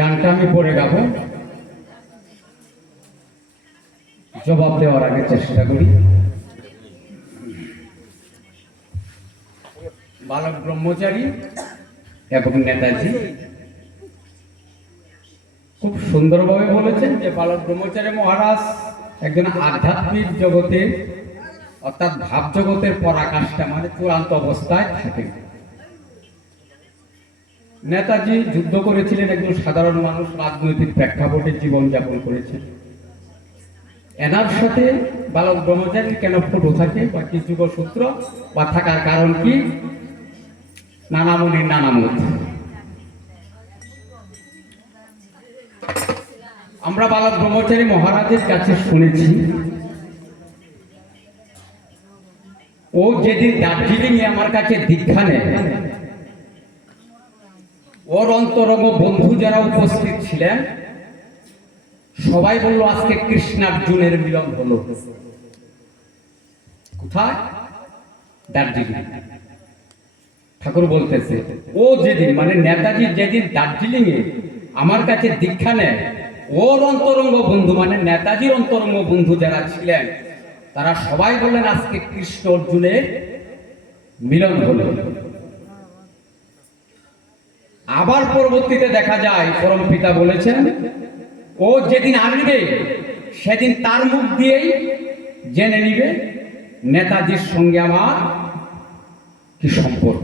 গানটা আমি পড়ে গাবো, জবাব দেওয়ার আগে চেষ্টা করি। বালক ব্রহ্মচারী এবং নেতাজি খুব সুন্দরভাবে বলেছেন যে বালক ব্রহ্মচারী মহারাজ একজন আধ্যাত্মিক জগতে অর্থাৎ ভাব জগতের পরাকাষ্ঠা মানে চূড়ান্ত অবস্থায় থাকেন। নেতাজি যুদ্ধ করেছিলেন, একজন সাধারণ মানুষ রাজনৈতিক প্রেক্ষাপটে জীবনযাপন করেছেন। এনার সাথে বালক ব্রহ্মচারী কেন ফটো থাকে বা কি যুগসূত্র বা থাকার কারণ কি, নানামণির নানামত। আমরা বালক ব্রহ্মচারী মহারাজের কাছে শুনেছি ও যেদিন দার্জিলিং এ আমার কাছে দীক্ষা নেয়, ওর অন্তরঙ্গ বন্ধু যারা উপস্থিত ছিলেন সবাই বলল আজকে কৃষ্ণার্জুনের মিলন হলো। কোথায়? দার্জিলিং। ঠাকুর বলতেছে ও যেদিন মানে নেতাজি যেদিন দার্জিলিং এ আমার কাছে দীক্ষা নেয়, ওর অন্তরঙ্গ বন্ধু মানে নেতাজির অন্তরঙ্গ বন্ধু যারা ছিলেন তারা সবাই বললেন আজকে কৃষ্ণ অর্জুনের মিলন হলো। আবার পরবর্তীতে দেখা যায় পরম পিতা বলেছেন ও যেদিন আসবে সেদিন তার মুখ দিয়েই জেনে নিবে নেতাজির সঙ্গে আমার কি সম্পর্ক।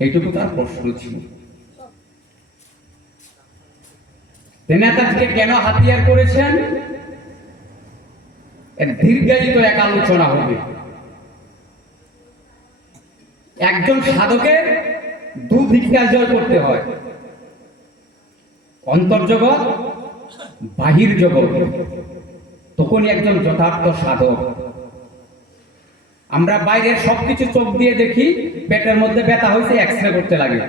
এইটুকু তার প্রশ্ন ছিল। নেতাজিকে কেন হাতিয়ার করেছেন এর দীর্ঘায়িত এক আলোচনা হবে। একজন সাধকের দুদিকটা জয় করতে হয়, অন্তর্জগৎ বাহির জগৎ, তখনই একজন যথার্থ সাধক। আমরা বাইরের সবকিছু চোখ দিয়ে দেখি, পেটের মধ্যে ব্যথা হয়েছে এক্সরে করতে লাগে,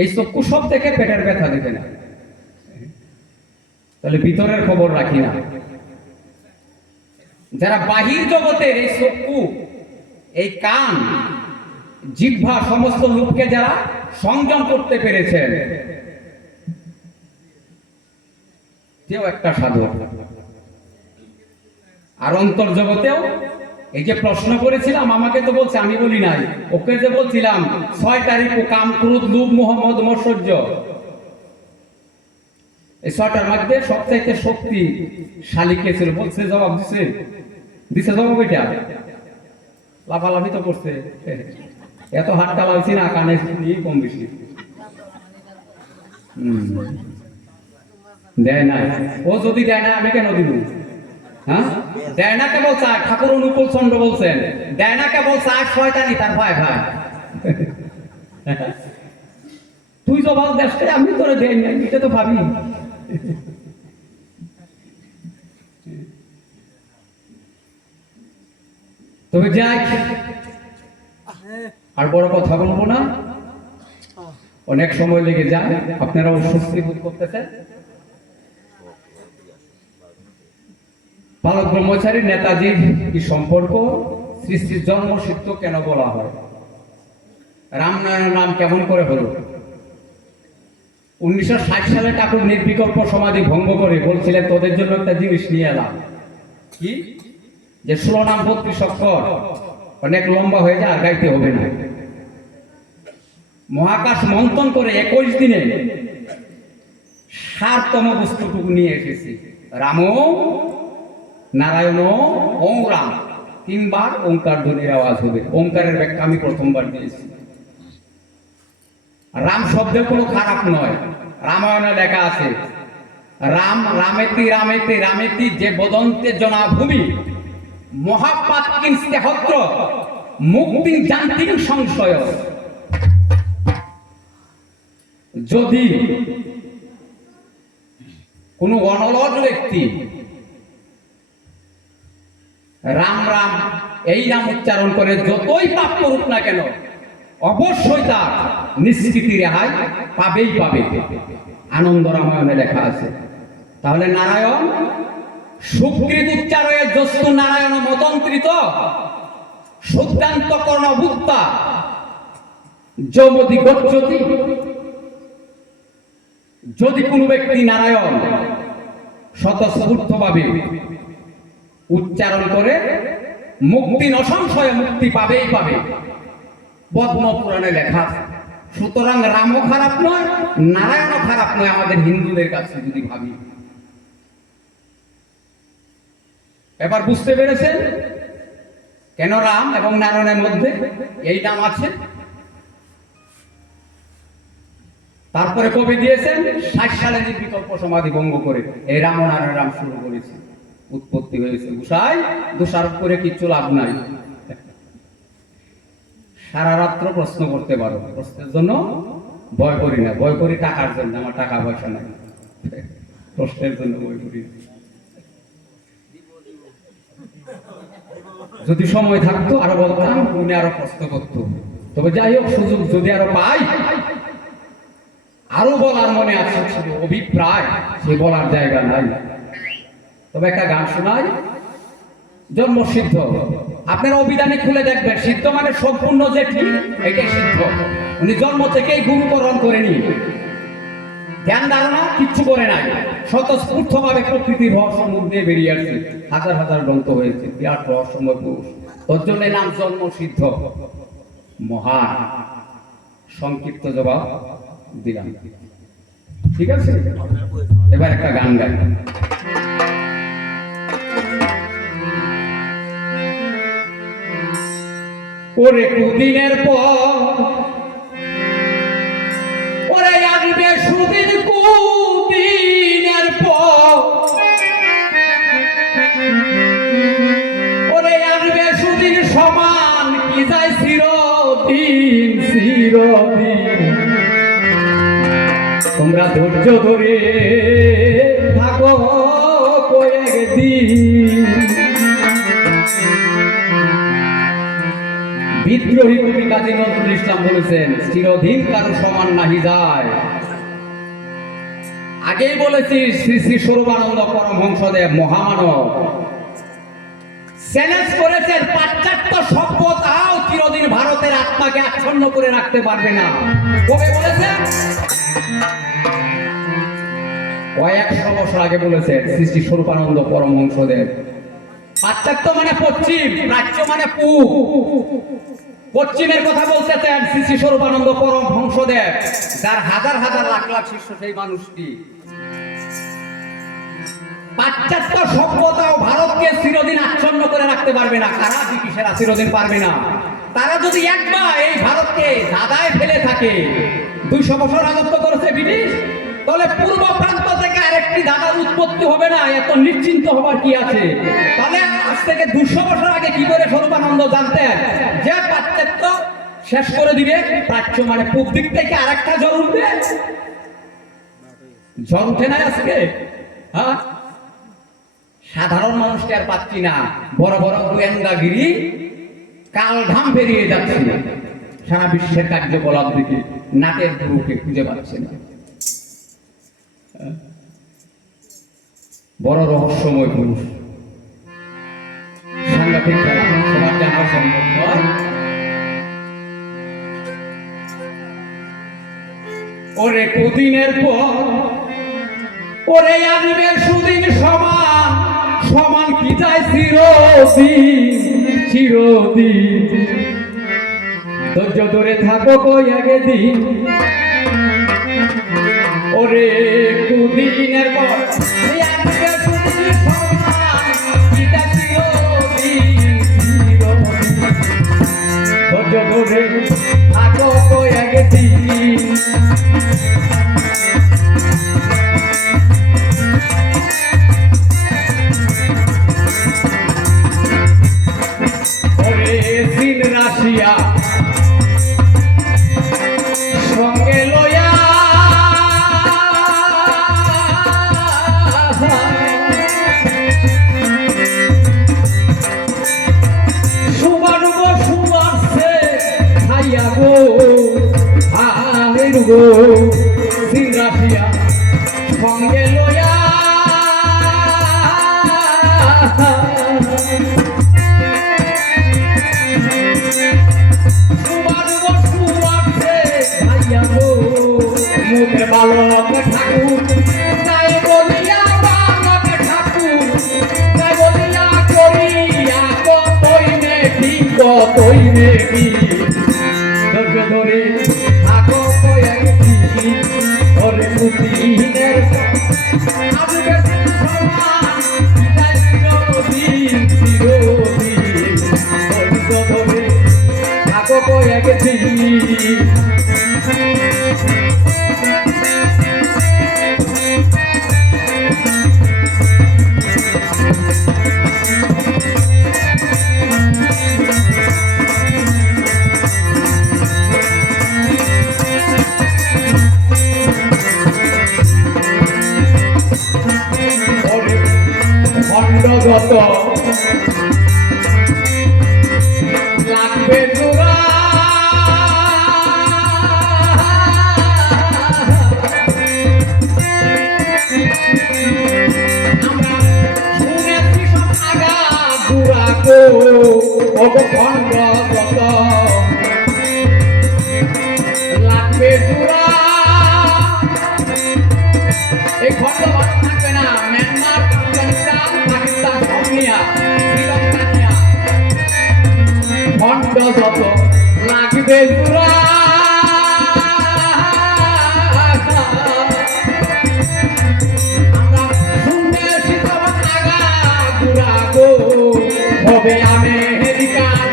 এই চক্ষু সব দেখে পেটের ব্যথা দেখে না, তাহলে ভিতরের খবর রাখি না। যারা বাহির জগতের এই চক্ষু, এই কান, জিহ্বা সমস্ত লোককে যারা সংযম করতে পেরেছেন কেউ একটা সাধক। আর অন্তর্জগতেও এই যে প্রশ্ন করেছিলাম, আমাকে তো বলছে, আমি বলি নাই, ওকে যে বলছিলাম 6 তারিখ কাম, ক্রোধ, লোভ, মোহাম্মদ, মৎসর্য, এই 6টার মধ্যে সবচাইতে শক্তি শালিকে ছিল। বলছে জবাব দিছে, দিছে জবাব। এটা লাফালাফি তো করছে, এত হাত টালাইছি না, কানে কম বেশি দেয় না। ও যদি দেয় না আমি কেন দিব? হ্যাঁ, দেয় না কেবল চায়। ঠাকুর অনুকূল চন্দ্র বলছেন দেয় না কেবল চায়, শয়তানি তার ভাই ভাই। তুই জবাব দেশকে আমি তোরে দেয় না, এটা তো ভাবি। তবে যাই, আর বড় কথা বলবো না, অনেক সময় লেগে যায়, আপনারা অস্বস্তি বোধ করতেছেন। বালক ব্রহ্মচারী নেতাজির কি সম্পর্ক, শ্রী শ্রী জন্ম সিদ্ধ কেন বলা হয়, রামনারায়ণ নাম কেমন করে হলো? 1960 সালে ঠাকুর নির্বিকল্প সমাধি ভঙ্গ করে বলছিলেন তোদের জন্য একটা জিনিস নিয়ে এলাম, কি যে 16 নাম 32 অক্ষর অনেক লম্বা হয়ে যায়, আর গাইতে হবে না। মহাকাশ মন্থন করে 21 দিনে 7তম বস্তুটুকু নিয়ে এসেছি। রাম নারায়ণ ওং রাম, 3 বার ওঙ্কার ধ্বনির আওয়াজ হবে। ওঙ্কারের ব্যাখ্যা আমি প্রথমবার দিয়েছি। রাম শব্দের কোনো খারাপ নয়, রামায়ণে লেখা আছে রাম রামেতি রামেতি রামেতি যে বদন্তে জনাভূমি মহাপাত কিনস্তে হত্র মুক্তি জান্তিং সংশয়। যদি কোন অনলজ ব্যক্তি রাম রাম এই নাম উচ্চারণ করে যতই পাপ করুক না কেন অবশ্যই তার নিশ্চিতি রেহাই পাবেই পাবে। আনন্দ রামায়ণে লেখা আছে। তাহলে নারায়ণ সুকৃত উচ্চারণে যস্তু নারায়ণ মতন্ত্রিত শুদ্ধান্ত কর্ণভুক্তা যমদি গচ্ছতি। যদি কোনো ব্যক্তি নারায়ণ স্বতঃস্ফূর্তভাবে উচ্চারণ করে মুক্তি অসংশয়ে মুক্তি পাবেই পাবে, পদ্ম পুরাণে লেখা। সুতরাং রামও খারাপ নয়, নারায়ণও খারাপ নয় আমাদের হিন্দুদের কাছে যদি ভাবি। এবার বুঝতে পেরেছেন কেন রাম এবং নারায়ণের মধ্যে এই নাম আছে? তারপরে কবি দিয়েছেন 60 সালে বিকল্প সমাধি ভঙ্গ করে এই রাম ও নারায়ণ রাম শুরু করেছে, উৎপত্তি হয়েছে। গুসাই দোষারোপ করে কিচ্ছু লাভ নাই। সারা রাত্র প্রশ্ন করতে পারো, প্রশ্নের জন্য ভয় করি না, ভয় করি টাকার জন্য, আমার টাকা পয়সা নাই, প্রশ্নের জন্য ভয় করি। যদি সময় থাকতো আরো বলতাম, উনি আরো প্রশ্ন করতো। তবে যাই হোক, সুযোগ যদি আরো পাই আরো বলার মনে আছে, শুধু অভিপ্রায় সে বলার জায়গা নাই। তবে একটা গান শোনাই, জন্মসিদ্ধ। আপনারা অভিধানে খুলে দেখবেন, সিদ্ধ মানে সম্পূর্ণ যে ঠিক এটাই সিদ্ধ। উনি জন্ম থেকেই গুরুকরণ করেনি, জ্ঞান ধারণা কিচ্ছু করে নাই, স্বতঃস্ফূর্ত ভাবে প্রকৃতির রহস্য মুখ দিয়ে বেরিয়ে আসছে। হাজার হাজার গ্রন্থ হয়েছে, বিরাট রহস্যময় পুরুষ। তোর জন্য নাম জন্মসিদ্ধ। মহান সংক্ষিপ্ত জবাব দিলাম, ঠিক আছে? এবার একটা গান গাই। ওরে কুদিনের পর ওরে আসবে সুদিন, কুদিনের পর ওরে আসবে সুদিন, সমান কি যায় চিরদিন চিরদিন। তোমরা ধৈর্য ধরে থাকো কয়েকদিন। বিদ্রোহী কবি কাজী নজরুল ইসলাম বলেছেন, চিরদিন কারো সমান নাহি যায়। আগেই বলেছি, শ্রী শ্রী স্বরূপানন্দ পরমহংসদেব মহামানব চ্যালেঞ্জ করেছেন, পাশ্চাত্য সভ্যতাও চিরদিন ভারতের আত্মাকে আচ্ছন্ন করে রাখতে পারবে না। কবে বলেছেন? কয়েকশো বছর আগে বলেছেন শ্রী শ্রী স্বরূপানন্দ পরমহংসদেব। পাশ্চাত্য মানে পশ্চিম, প্রাচ্য মানে পূব। পশ্চিমের কথা বলতেছেন শ্রী শ্রী স্বরূপানন্দ পরমহংসদেব, যার হাজার হাজার লাখ লাখ শিষ্য সেই মানুষটি। পাশ্চাত্য সভ্যতাও ভারতকে চিরদিন আচ্ছন্ন করে রাখতে পারবে না। কারা? ব্রিটিশেরা চিরদিন পারবে না। তারা যদি একবার এই ভারতকে দাদায় ফেলে থাকে, 200 বছর রাজত্ব করেছে ব্রিটিশ, তাহলে পূর্ব প্রান্ত থেকে আরেকটি দাদার উৎপত্তি হবে না, এত নিশ্চিন্ত হবার কি আছে? তাহলে আজ থেকে 200 বছর আগে কি করে স্বরূপানন্দ জানতেন যে পাশ্চাত্য শেষ করে দিবে? প্রাচ্য মানে পূব দিক থেকে আরেকটা ঝড় উঠবে। ঝড় উঠে না আজকে? হ্যাঁ, সাধারণ মানুষকে আর পাচ্ছি না। বড় বড় গোয়েন্দাগিরি কাল ঘাম বেরিয়ে যাচ্ছে, সারা বিশ্বের কার্যকলাপ দিকে নাটের গুরুকে খুঁজে পাচ্ছে না। বড় রহস্যময় পুরুষ, সাংঘাতিক খেলা, সবার জানা সম্ভব নয়। ওরে কুদিনের পর ওরে আসবে সুদিন, সমান সমান কি যায় চিরদিন চিরদিন। ধৈর্য ধরে থাকো কয়েকদিন। ওরে কুদিনের পর আসবে সুদিন, সমান কি যায় চিরদিন চিরদিন। ধৈর্য ধরে থাকো কয়েকদিন। কইবে কি ধৈর্য ধরে থাকো কয়েকদিন ওরে কুতিনের আসবে সমান বিদায় চিরদিন চিরদিন ধৈর্য ধরে থাকো কয়েকদিন যত লাগবে তোরা আমরা শুনেছি সব আগা দুরা গো অবখণ্ড যত লাগবে তোরা এই খণ্ড ভালো থাকবে না মিয়ানমার আফগানিস্তান পাকিস্তান সব নিয়া শ্রীলঙ্কা নিয়া খণ্ড যত লাগবে তোরা আমরা শুনেছি সব আগা দুরা গো হবে আমেরিকান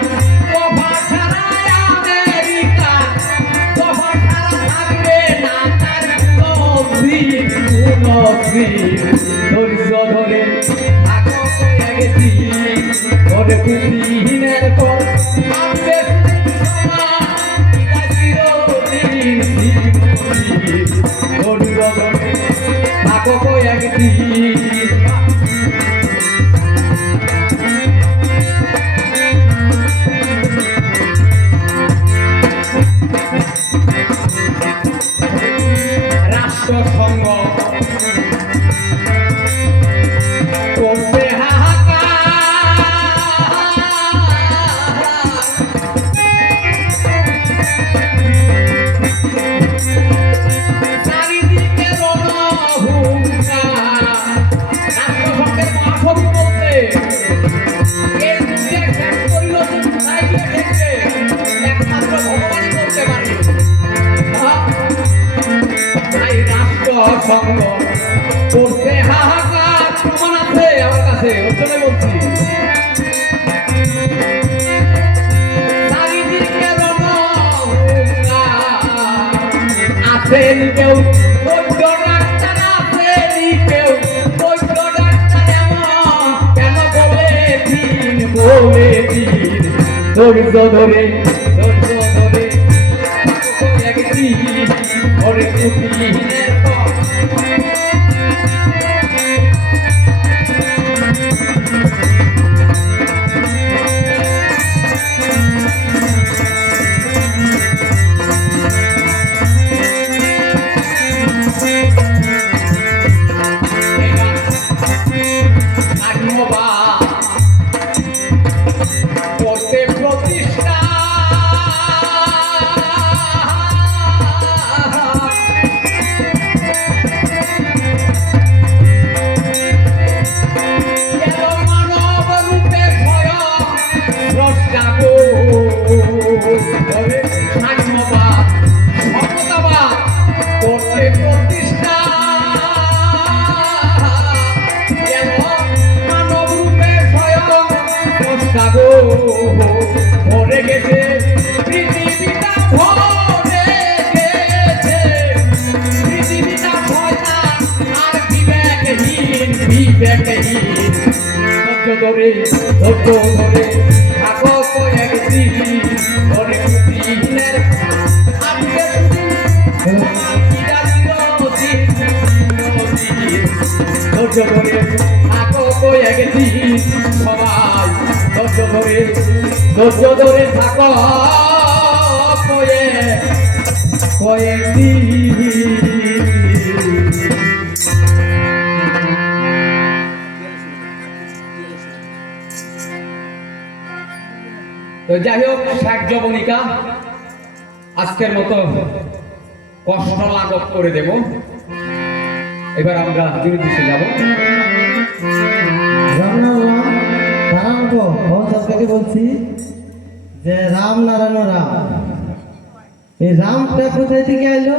কফা ছাড়া আমেরিকা কফা ছাড়া থাকবে না তার নজির ধৈর্য ধরে থাকো কয়েকদিন ওরে কুতিনের পর আসবে চিরদিন ধৈর্য ধরে থাকো কয়েকদিন রাষ্ট্রসংঘ করছে চারিদিকে রণহুঙ্কার রাষ্ট্রসংঘের মহাসভা বলছে এই যুদ্ধে শেষ পরিণতি কোথায় গিয়ে ঠেকবে একমাত্র ভগবানই বলতে পারে তাই রাষ্ট্রসংঘ করছে হাহাকার প্রমাণ আছে আমার কাছে ওর জন্য বলছি চারিদিকে আছেন কেউ বৈদ্য ডাক্তার আছেন কেউ বৈদ্য ডাক্তার এমন কেন বলে দিন ধৈর্য ধরে একদিন ওরে কুতিনের পর ভরে গেছে পৃথিবীটা ভরে গেছে পৃথিবীটা শয়তান আর বিবেকহীন ধৈর্য ধরে থাকো কয়েকদিন ধরে কুতিনের আসবে ধৈর্য ধরে থাকো কয়েকদিন সবাই ধৈর্য ধরে থাকো তো যাই হোক শেখ যবনিকা আজকের মতো কষ্ট লাঘব করে দেব। এবার আমরা বিরুদ্ধে যাব। বলছি যে রাম নারায়ণ রাম, এই রামটা কোথায় থেকে আইলো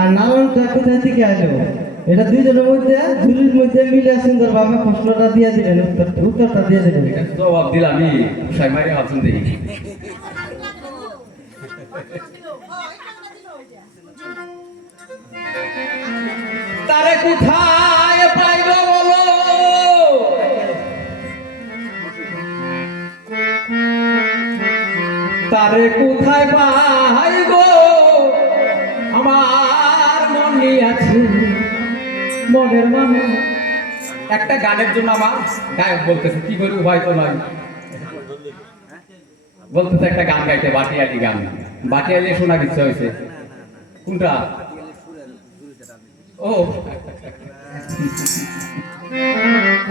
আর নারায়ণটা কোথায় থেকে আইলো, এটা দুইজনের মধ্যে ঝুলির মধ্যে মিলে সুন্দর ভাবে প্রশ্নটা দিয়ে দিলেন, উত্তরটা দিয়ে দিলেন। এটা তো জবাব দিলামই, সাই মারি আছেন দেখি। তারে কোথায় পাইব বলো, তারে কোথায় পাইব, আমার মনে আছে মনের মানুষ। একটা গানের জন্য আমার গায়ক বলতেছে কি করে উপায় তো নয়, বলতেছে একটা গান গাইতে, বাটিয়ালি গান, বাটিয়ালি শোনা ইচ্ছা হয়েছে। কোনটা? ও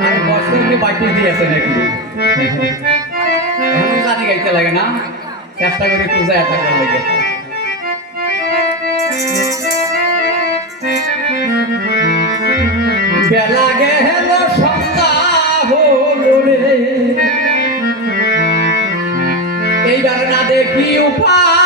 আরে বছরকে বাটিয়ে দিয়েছে নাকি, এখন গানি গাইতে লাগে না, চেষ্টা করে পূজা একটা করা লাগে। বেলা গেল সন্ধ্যা হলো রে, এইবার না দেখি উপায়